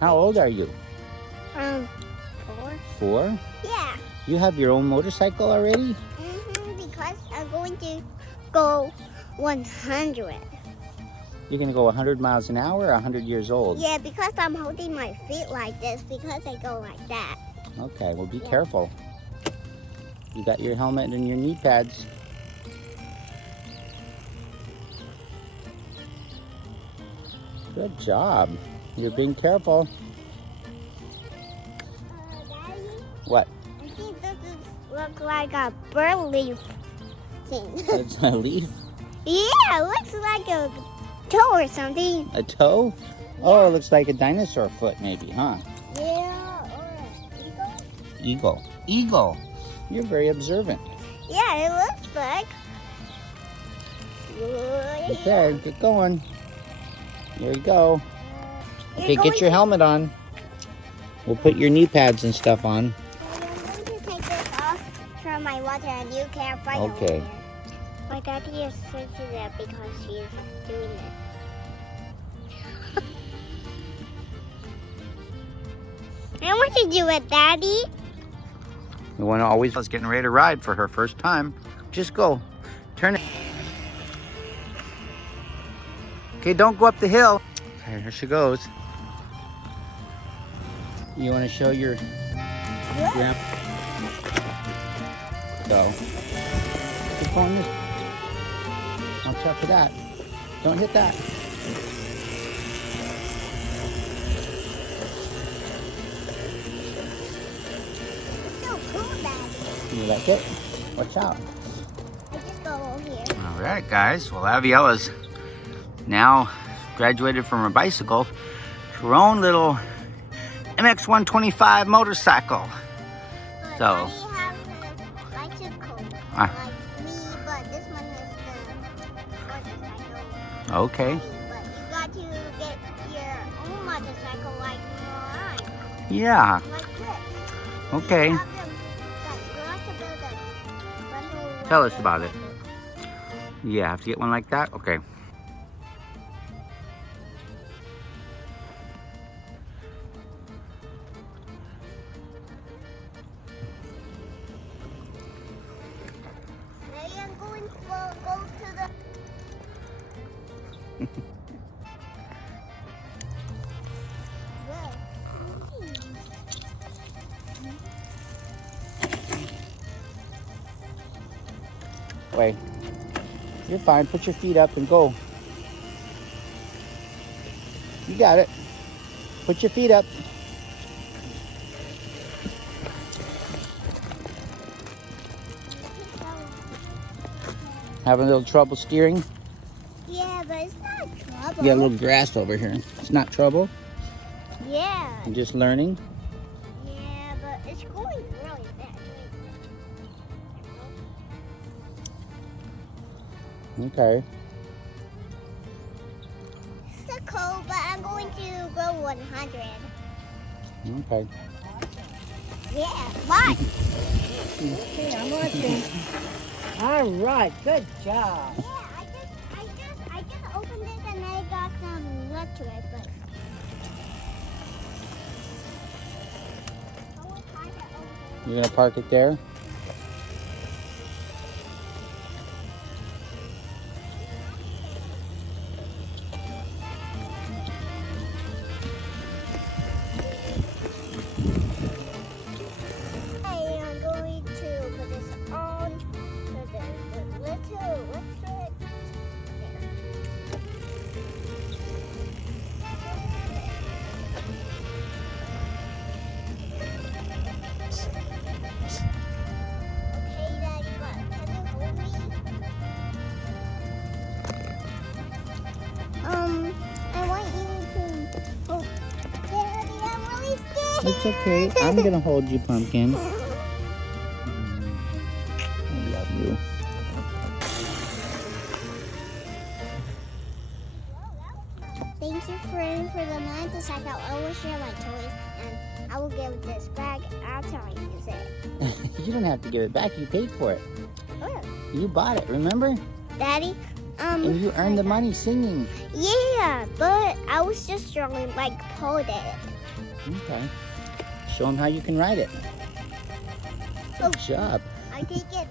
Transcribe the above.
How old are you? 4. 4? Yeah. You have your own motorcycle already? Because I'm going to go 100. You're going to go 100 miles an hour or 100 years old? Yeah, because I'm holding my feet like this because I go like that. Okay, well be careful. You got your helmet and your knee pads. Good job. You're being careful. Daddy, What? I think this looks like a bird leaf thing. It's a leaf? Yeah, it looks like a toe or something. A toe? Oh, it looks like a dinosaur foot maybe, huh? Yeah, or an eagle. Eagle. Eagle. You're very observant. Yeah, it looks like. Okay, get going. There you go. You're Okay, get your helmet on. We'll put your knee pads and stuff on. I'm going to take this off from my water and you can't find it. Okay. Over there. My daddy is sensitive because he's doing it. I want to do it, Daddy. You want to always was getting ready to ride for her first time. Just go. Turn it. Okay, don't go up the hill. Okay, here she goes. You want to show your grandpa? Go. Keep going this. Watch out for that. Don't hit that. So cool, Daddy. You like it? Watch out. I just go over here. All right, guys. Well, Aviela's now graduated from her bicycle to her own little MX-125 motorcycle. So, Daddy has a bicycle Ah. like me, but this one is the motorcycle. okay. But you got to get your own motorcycle like mine. Yeah. Like this. Okay. You have to build a bundle Tell us like about this. it. Yeah, have to get one like that? Okay. Maybe I'm going to go to the... Wait. You're fine. Put your feet up and go. You got it. Put your feet up. Having a little trouble steering? Yeah, but it's not trouble. You got a little grass over here. It's not trouble. Yeah. You're just learning. Yeah, but it's going really fast. Okay. It's so cool, but I'm going to go 100. Okay. Yeah, watch. Okay, I'm watching. All right, good job. Yeah, I just opened this and I got some nut to it, but I will find it over there. You're gonna park it there? I am going to put this on so there's a little electric Okay, Daddy, but can you hold me? I want you to hold. Daddy, I'm really scared. It's okay. I'm gonna hold you, Pumpkin. I love you. Thank you, friend, for the motorcycle. I will share my toys and I will give this back after I use it. You don't have to give it back. You paid for it. Oh, You bought it, remember? Daddy, And you earned the money singing. Yeah, but I was just drawing like pulled it. Okay. Show them how you can ride it. Good job. I take it.